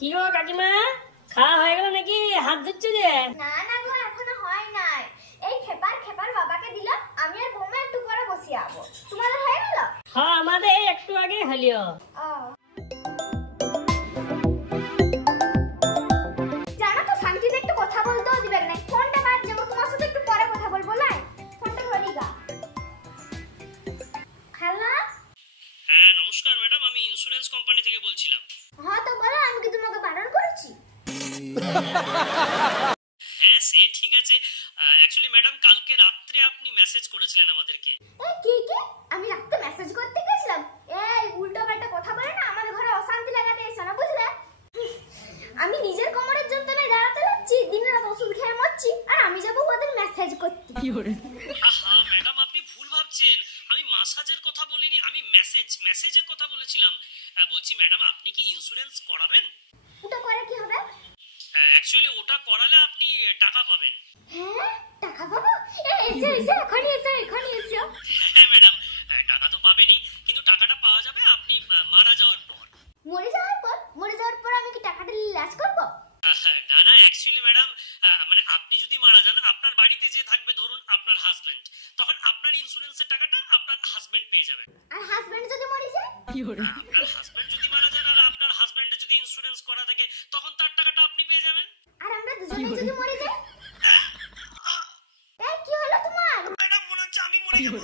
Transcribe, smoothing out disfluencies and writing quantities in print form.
কি গো কাকিমা, খাওয়া হয়ে গেল নাকি? হাত ধুচ্ছ যে? না না গো, এখনো হয় নাই। এই খেপার বাবাকে দিলাম, আমি আর বৌমা একটু পরে বসে যাবো। তোমাদের হয়ে গেল? হ্যাঁ, আমাদের একটু আগে হলিও। জানো তো, শান্তিতে একটু কথা বলতেও দিবেন না। ফোনটা বাদ যাবো, তোমার সাথে একটু পরে কথা বলবো। লাই ফোনটা ধরি গা। হ্যালো। হ্যাঁ নমস্কার ম্যাডাম, আমি ইন্স্যুরেন্স কোম্পানি থেকে বলছিলাম। হ্যাঁ তো বলো, আমি কি তোমাকে বারণ করেছি? হ্যাঁ সে ঠিক আছে। অ্যাকচুয়ালি ম্যাডাম, কালকে রাত্রে আপনি মেসেজ করেছিলেন আমাদেরকে। কি আমি রাতে মেসেজ করতে গেছিলাম? এই উল্টো পাল্টা কথা বলে না, আমাদের ঘরে অশান্তি লাগাতে এসো না, বুঝলে? আমি নিজের কোমরের যন্ত্রণায় দাঁড়াতে লাগছি, দিন রাত ওষুধ খেয়ে মরছি, আর আমি যাবো ওদের মেসেজ করতে? আহা ম্যাডাম, আপনি ভুল ভাবছেন। আমি মাসাজের কথা বলিনি, আমি মেসেজের কথা বলেছিলাম। বলছি ম্যাডাম, আপনি কি ইন্স্যুরেন্স করাবেন? ওটা করে কি হবে? অ্যাকচুয়ালি ওটা করালে আপনি টাকা পাবেন। হ্যাঁ, টাকা পাবো? এসো এখনই এসো। হ্যাঁ ম্যাডাম, টাকা তো পাবেনই, কিন্তু টাকাটা পাওয়া যাবে আপনি মারা যাওয়ার পর। মরে যাওয়ার পর আমি কি টাকাটা লাশ করবো? না না, অ্যাকচুয়ালি ম্যাডাম, মানে আপনি যদি মারা যান, আপনার বাড়িতে যে থাকবে ধরুন আপনার হাজবেন্ড, তখন আপনার ইন্স্যুরেন্সের টাকাটা আপনার হাজবেন্ড পেয়ে যাবেন। আর হাজবেন্ড যদি মরে যায়? আপনার হাজবেন্ড যদি মারা যান আর আপনার হাজবেন্ডের যদি ইন্স্যুরেন্স করা থাকে, তখন তার টাকাটা আপনি পেয়ে যাবেন। আর আমরা দুজনে যদি মরে যাই? এই কি হলো তোমার? ম্যাডাম, মনে হচ্ছে আমি মরে যাবো।